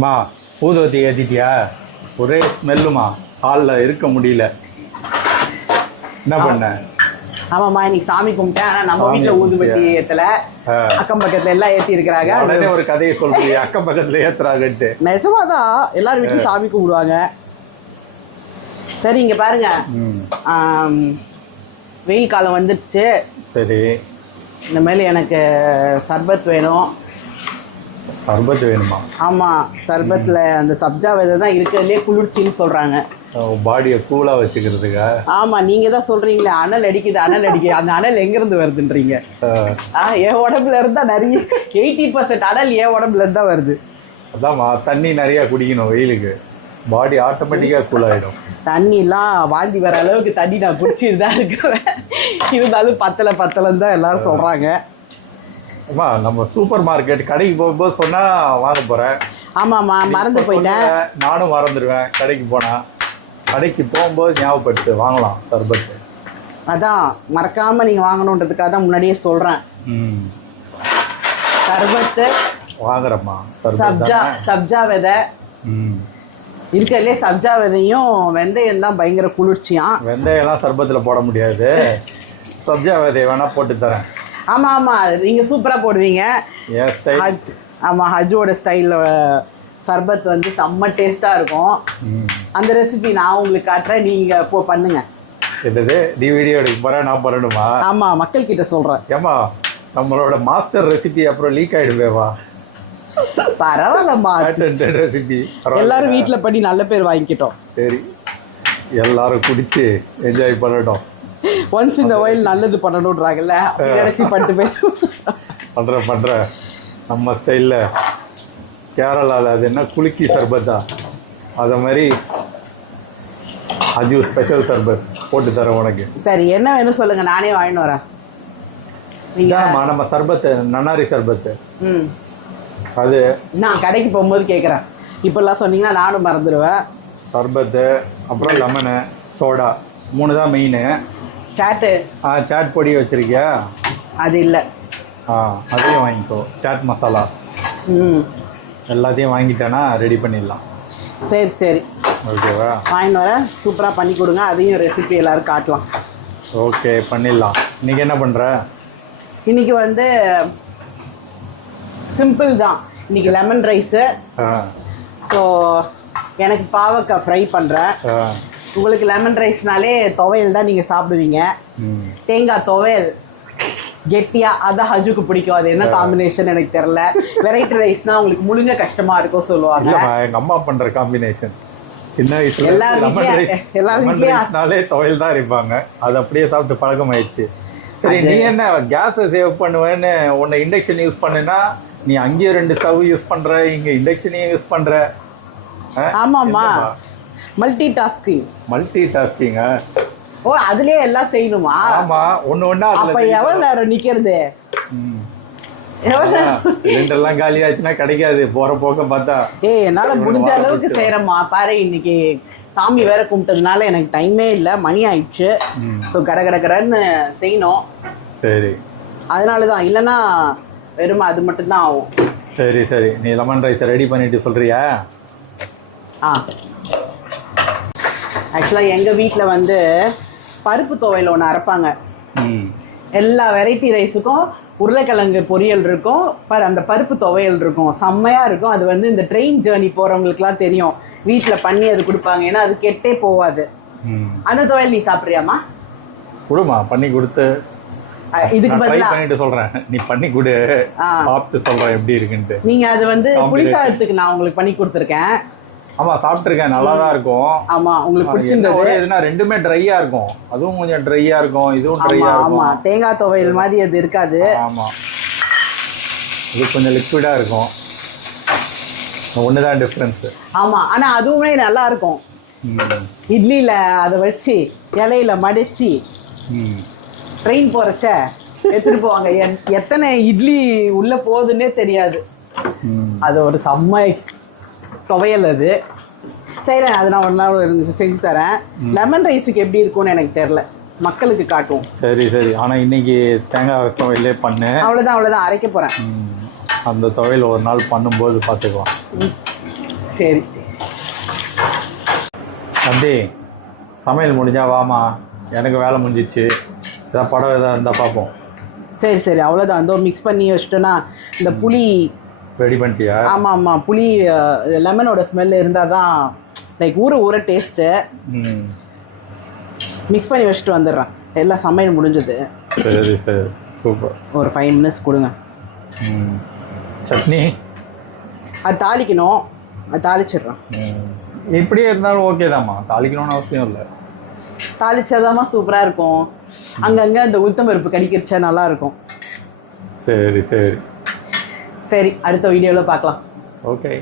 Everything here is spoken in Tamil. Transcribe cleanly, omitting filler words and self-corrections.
மா ஊதுவத்தி ஏற்றிட்டியா? ஒரே ஸ்மெல்லுமா, ஹாலில் இருக்க முடியல. என்ன பண்ண? ஆமாம்மா, இன்னைக்கு சாமி கும்பிட்டேன். ஆனால் நம்ம வீட்டில் ஊதுபத்தி ஏற்றல, அக்கம் பக்கத்தில் எல்லாம் ஏற்றி இருக்கிறாங்க. உடனே ஒரு கதையை சொல்றீங்க, அக்கம் பக்கத்தில் ஏற்றுறாங்கன்ட்டு. நிஜமா தான் எல்லாரும் வீட்டிலும் சாமி கும்பிடுவாங்க. சரி, இங்கே பாருங்க, வெயில் காலம் வந்துடுச்சு. சரி, இந்த மாதிரி எனக்கு சர்பத் வேணும். சர்பத் வேணுமா? ஆமாம், சர்பத்தில் அந்த சப்ஜா விதை தான் இருக்கிறதுலே குளிர்ச்சின்னு சொல்கிறாங்க. பாடியை கூலாக வச்சுக்கிறதுக்கா? ஆமாம், நீங்கள் தான் சொல்கிறீங்களே அனல் அடிக்குது அனல் அடிக்குது. அந்த அனல் எங்கேருந்து வருதுன்றீங்க? என் உடம்புல இருந்தால் நிறைய 80% அனல் என் உடம்புல இருந்தால் வருது. அதாம்மா, தண்ணி நிறையா குடிக்கணும் வெயிலுக்கு, பாடி ஆட்டோமேட்டிக்காக கூலாகிடும். தண்ணிலாம் வாந்தி வர அளவுக்கு தண்ணி நான் குடிச்சிட்டு தான் இருக்கிறேன். இருந்தாலும் பத்தலைன்னு தான் எல்லாரும் சொல்கிறாங்க. அம்மா, நம்ம சூப்பர் மார்க்கெட் கடைக்கு போகும்போது சொன்னால் வாங்க போகிறேன். ஆமாம்மா, மறந்து போயிட்டேன். நானும் மறந்துடுவேன். கடைக்கு போனால், கடைக்கு போகும்போது ஞாபகப்படுத்து, வாங்கலாம் சர்பத்து. அதான் மறக்காமல் நீங்கள் வாங்கணுன்றதுக்காக தான் முன்னாடியே சொல்கிறேன். சர்பத்து வாங்குறம்மா. சப்ஜா விதை இருக்கிறதுலே சப்ஜா விதையும் வெந்தயம் தான் பயங்கர குளிர்ச்சியாம். வெந்தயம்லாம் சர்பத்தில் போட முடியாது, சப்ஜா விதையை வேணால் போட்டு தரேன். ஆமாம், நீங்கள் சூப்பராக போடுவீங்க. ஆமாம், ஹஜ்ஜோட ஸ்டைலில் சர்பத் வந்து செம்ம டேஸ்ட்டாக இருக்கும். அந்த ரெசிபி நான் உங்களுக்கு காட்டுறேன், நீங்கள் பண்ணுங்க. என்னது, நீ வீடியோ எடுக்க போகிறேன், நான் பண்ணணுமா? ஆமாம், மக்கள் கிட்ட சொல்கிறேன். ஏம்மா, நம்மளோட மாஸ்டர் ரெசிபி அப்புறம் லீக் ஆகிடுவேவா? பரவாயில்லம்மா, ரெசிபி எல்லாரும் வீட்டில் பண்ணி நல்ல பேர் வாங்கிக்கிட்டோம். சரி, எல்லாரும் குடிச்சு என்ஜாய் பண்ணட்டும். ஒன்ஸ் இந்த ஒயில் நல்லது பண்ணணுன்றாங்கல்ல, நினச்சி பண்ணிட்டு போய் பண்ணுறேன் நம்ம ஸ்டைலில். கேரளாவில் அது என்ன குலுக்கி சர்பத்தா, அதை மாதிரி அது ஸ்பெஷல் சர்பத் போட்டு தரேன் உனக்கு. சரி, என்ன வேணும் சொல்லுங்கள், நானே வாங்கிட்டு வரேன். நீங்கள் நம்ம சர்பத்து, நன்னாரி சர்பத்து, அது நான் கடைக்கு போகும்போது கேட்குறேன். இப்போல்லாம் சொன்னீங்கன்னா நானும் மறந்துடுவேன். சர்பத்து, அப்புறம் லெமனு, சோடா, 3 தான் மெயினு. சாட் பொடி வச்சுருக்கியா? அது இல்லை. அதையும் வாங்கிக்கோ. சாட் மசாலா எல்லாத்தையும் வாங்கிட்டேன்னா ரெடி பண்ணிடலாம். சரி, ஓகேவா? வாங்கிட்டு வரேன், சூப்பராக பண்ணி கொடுங்க. அதையும் ரெசிபி எல்லோரும் காட்டலாம். ஓகே, பண்ணிடலாம். இன்றைக்கி என்ன பண்ணுற? இன்றைக்கி வந்து சிம்பிள் தான். இன்றைக்கி லெமன் ரைஸு. ஸோ எனக்கு பாவக்காய் ஃப்ரை பண்ணுறேன். உங்களுக்கு லெமன் ரைஸ்னாலே துவையல் தான் நீங்கள் சாப்பிடுவீங்க. தேங்காய் துவையல் கெட்டியாக, அதான் ஹஜுக்கு பிடிக்கும். அது என்ன காம்பினேஷன் எனக்கு தெரில. வெரைட்டி ரைஸ்னால் உங்களுக்கு முழுங்க கஷ்டமாக இருக்கும் சொல்லுவாங்க. எங்கள் அம்மா பண்ணுற காம்பினேஷன் சின்ன வயசுல எல்லாரும் வீட்லயே துவையல் தான் இருப்பாங்க. அது அப்படியே சாப்பிட்டு பழக்கம் ஆயிடுச்சு. சரி, நீ என்ன கேஸை சேவ் பண்ணுவேன்னு உன்னை இண்டக்ஷன் யூஸ் பண்ணுனா, நீ அங்கேயும் 2 ஸ்டவ் யூஸ் பண்ணுற, இங்கே இண்டக்ஷனையும் யூஸ் பண்ணுற. ஆமாம்மா, மல்டி டாஸ்கிங்கா? ஓ, அதுலயே எல்லாம் செய்யணுமா? ஆமா, ஒண்ணா. அப்ப எவ்வளவு நேரம் நிக்கிறது? சிலிண்டர்லாம் காலி ஆச்சுன்னா கிடைக்காது, போற போக்க பார்த்தா. என்னால முடிஞ்ச அளவுக்கு செய்யறேம்மா. பாரு, இன்னைக்கு சாமி வேற கும்பிட்டதுனால எனக்கு டைமே இல்லை, மணி ஆயிடுச்சு. ஸோ கடன்னு செய்யணும். சரி, அதனாலதான், இல்லைன்னா வெறும் அது மட்டும்தான் ஆகும். சரி, நீ லெமன் ரைஸ் ரெடி பண்ணிட்டு சொல்றியா? ஆக்சுவலாக எங்கள் வீட்டில் வந்து பருப்பு துவையல் ஒன்று அரைப்பாங்க. எல்லா வெரைட்டி ரைஸுக்கும் உருளைக்கிழங்கு பொரியல் இருக்கும், அந்த பருப்பு துவையல் இருக்கும், செம்மையாக இருக்கும். அது வந்து இந்த ட்ரெயின் ஜேர்னி போகிறவங்களுக்குலாம் தெரியும். வீட்டில் பண்ணி அது கொடுப்பாங்க, ஏன்னா அது கெட்டே போகாது. அந்த துவையல் நீ சாப்பிட்றியாம்மா? கொடுமா, பண்ணி கொடுத்து. இதுக்கு பதிலாக பண்ணிட்டு சொல்கிறேன், நீ பண்ணி கொடு, சாப்பிட்டு சொல்கிறேன் எப்படி இருக்குன்ட்டு. நீங்கள் அது வந்து புளிசாதத்துக்கு நான் உங்களுக்கு பண்ணி கொடுத்துருக்கேன். ஆமா, சாப்பிட்டுருக்கேன், நல்லா தான் இருக்கும். ஆமா, உங்களுக்கு பிடிச்சிருந்தது. எதுனா ரெண்டுமே ட்ரையா இருக்கும், அதுவும் கொஞ்சம் ட்ரையா இருக்கும், இதுவும் ட்ரையா இருக்கும். ஆமா, தேங்காய் துவையல் மாதிரி அது இருக்காது. ஆமா, இது கொஞ்சம் லிக்விடா இருக்கும். ஒண்ணுதான் டிஃபரன்ஸ். ஆமா, ஆனா அதுவுமே நல்லா இருக்கும். இட்லியில அதை வச்சு இலையில மடிச்சு ட்ரெயின் போறச்ச எடுத்துட்டு போவாங்க. எத்தனை இட்லி உள்ள போகுதுன்னே தெரியாது. அது ஒரு செம்ம துவையல் அது. செய்கிறேன், அது நான் ஒரு நாள் செஞ்சு தரேன். லெமன் ரைஸுக்கு எப்படி இருக்கும்னு எனக்கு தெரில, மக்களுக்கு காட்டுவோம். சரி, ஆனால் இன்னைக்கு தேங்காய் துவையலே பண்ணு. அவ்வளோதான், அரைக்க போகிறேன். அந்த துவையல் ஒரு நாள் பண்ணும்போது பார்த்துக்கலாம். சரி. தம்பி சமையல் முடிஞ்சா வாமா, எனக்கு வேலை முடிஞ்சிச்சு. ஏதாவது படம் எதாவது இருந்தால் பார்ப்போம். சரி சரி, அவ்வளோதான். அதோ மிக்ஸ் பண்ணி வச்சுட்டோன்னா இந்த புளி ரெடி பண்ணிட்டியா? ஆமாம் ஆமாம், புளி லெமனோட ஸ்மெல் இருந்தால் தான் லைக் ஊற டேஸ்ட்டு. மிக்ஸ் பண்ணி வச்சுட்டு வந்துடுறேன். எல்லாம் சமையல் முடிஞ்சது. சரி சரி, சூப்பர். ஒரு 5 மினிட்ஸ் கொடுங்க. சட்னி அது தாளிக்கணும், அது தாளிச்சிடுறேன். இப்படியே இருந்தாலும் ஓகே தாம்மா, தாளிக்கணும்னு அவசியம் இல்லை. தாளிச்சாதாம்மா சூப்பராக இருக்கும். அங்கங்கே அந்த உளுத்தம் பருப்பு கடிக்கிறச்சா நல்லாயிருக்கும். சரி சரி சரி, அடுத்த வீடியோவில் பார்க்கலாம். ஓகே.